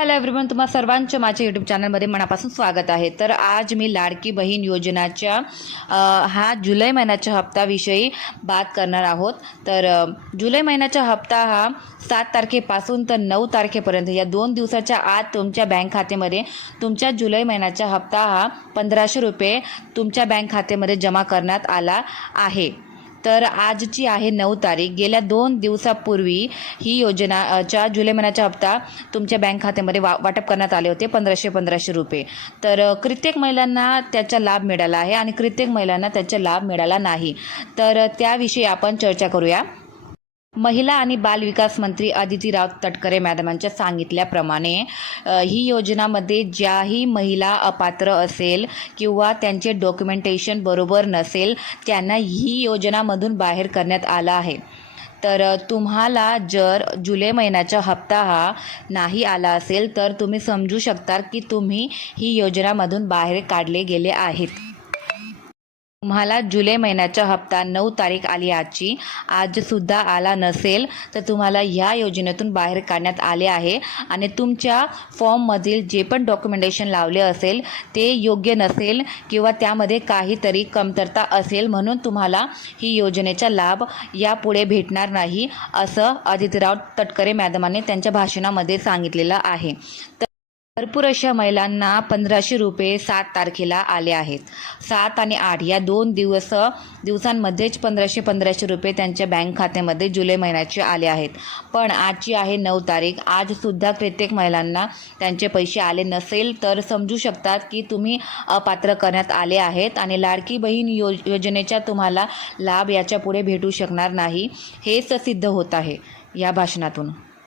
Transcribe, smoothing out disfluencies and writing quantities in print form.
Hello everyone, तुम्हा सर्वांचं माझ्या यूट्यूब चॅनलमध्ये मनापासून स्वागत आहे। तर आज मी लाडकी बहीण योजनाच्या हा जुलै महिन्याच्या हप्त्याविषयी बात करणार आहोत। तर जुलै महिन्याचा हप्ता हा 7 तारखेपासून तर 9 तारखेपर्यंत या 2 दिवसाच्या आत तुमच्या बँक खात्यामध्ये तुमच्या जुलै महिन्याचा हप्ता हा 1500 रुपये तुमच्या बँक खात्यामध्ये जमा करण्यात आला आहे। तर आजची आहे 9 तारीख। गेल्या 2 दिवसापूर्वी ही योजनाचा जुलै महिन्याचा हप्ता तुमच्या बँक खात्यामध्ये वाटप करण्यात आले होते 1500 रुपये। तर कित्येक महिलांना त्याचा लाभ मिळाला आहे आणि कित्येक महिलांना त्याचा लाभ मिळाला नाही। तर त्याविषयी आपण चर्चा करूया। महिला आणि बाल विकास मंत्री अदिती राव तटकरे मॅडमांच्या सांगितल्याप्रमाणे ही योजनामध्ये ज्याही महिला अपात्र असेल किंवा त्यांचे डॉक्युमेंटेशन बरोबर नसेल त्यांना ही योजनामधून बाहेर करण्यात आला आहे। तर तुम्हाला जर जुलै महिन्याचा हप्ता हा नाही आला असेल तर तुम्ही समजू शकता की तुम्ही ही योजनामधून बाहेर काढले गेले आहेत। तुम्हाला जुलै महिन्याचा हप्ता 9 तारीख आली आजची, आजसुद्धा आला नसेल तर तुम्हाला ह्या योजनेतून बाहेर काढण्यात आले आहे आणि तुमच्या फॉर्ममधील जे पण डॉक्युमेंटेशन लावले असेल ते योग्य नसेल किंवा त्यामध्ये काहीतरी कमतरता असेल म्हणून तुम्हाला ही योजनेचा लाभ यापुढे भेटणार नाही, असं अदितीराव तटकरे मॅडमांनी त्यांच्या भाषणामध्ये सांगितलेलं आहे। भरपूर अशा महिलांना 1500 रुपये 7 तारखेला आले आहेत। 7 आणि 8 या 2 दिवसांमध्येच 1500 रुपये त्यांच्या बँक खात्यामध्ये जुलै महिन्याचे आले आहेत। पण आजची आहे 9 तारीख, आजसुद्धा कित्येक महिलांना त्यांचे पैसे आले नसेल तर समजू शकतात की तुम्ही अपात्र करण्यात आले आहेत आणि लाडकी बहीण योजनेचा तुम्हाला लाभ याच्या पुढे भेटू शकणार नाही, हेच सिद्ध होत आहे या भाषणातून।